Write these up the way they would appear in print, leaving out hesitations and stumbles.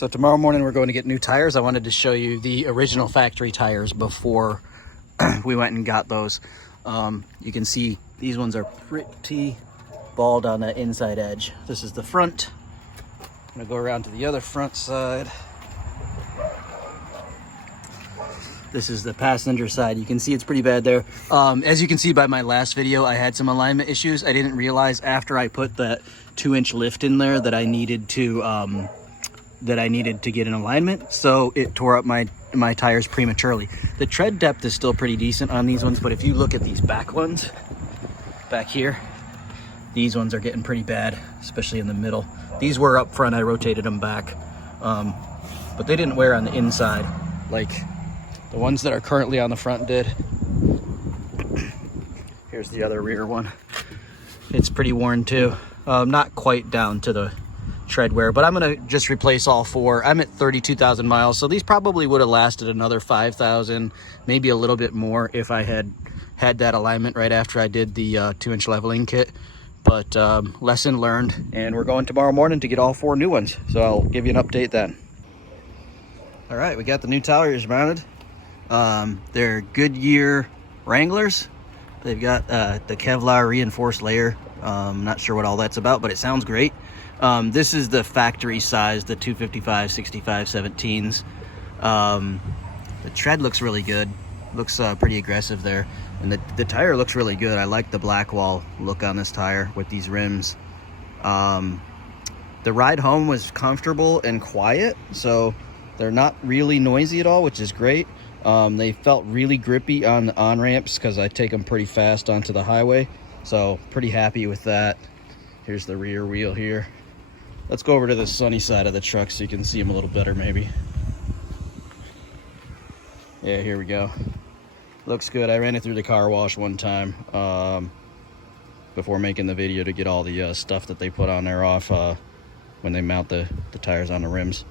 So tomorrow morning we're going to get new tires. I wanted to show you the original factory tires before we went and got those. You can see these ones are pretty bald on that inside edge. This is the front. I'm gonna go around to the other front side. This is the passenger side. You can see it's pretty bad there. As you can see by my last video, I had some alignment issues. I didn't realize after I put that 2-inch lift in there that I needed to get an alignment, so it tore up my tires prematurely. The tread depth is still pretty decent on these ones, but if you look at these back ones, back here, these ones are getting pretty bad, especially in the middle. These were up front, I rotated them back, but they didn't wear on the inside like the ones that are currently on the front did. Here's the other rear one. It's pretty worn too. Not quite down to the tread wear, but I'm gonna just replace all 4. I'm at 32,000 miles, so these probably would have lasted another 5,000, maybe a little bit more if I had that alignment right after I did the 2-inch leveling kit. But lesson learned, and we're going tomorrow morning to get all 4 new ones, so I'll give you an update then. All right, we got the new tires mounted. They're Goodyear Wranglers. They've got the Kevlar reinforced layer. Not sure what all that's about, but it sounds great. This is the factory size, the 255 65 17s. The tread looks really good. Looks pretty aggressive there, and the tire looks really good. I like the black wall look on this tire with these rims. The ride home was comfortable and quiet, so they're not really noisy at all, which is great. They felt really grippy on the on-ramps because I take them pretty fast onto the highway, so pretty happy with that. Here's the rear wheel here. Let's go over to the sunny side of the truck so you can see them a little better maybe. Yeah, here we go. Looks good. I ran it through the car wash one time before making the video to get all the stuff that they put on there off when they mount the tires on the rims.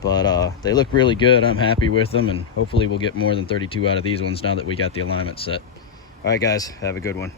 But they look really good. I'm happy with them, and hopefully we'll get more than 32 out of these ones now that we got the alignment set. All right, guys, have a good one.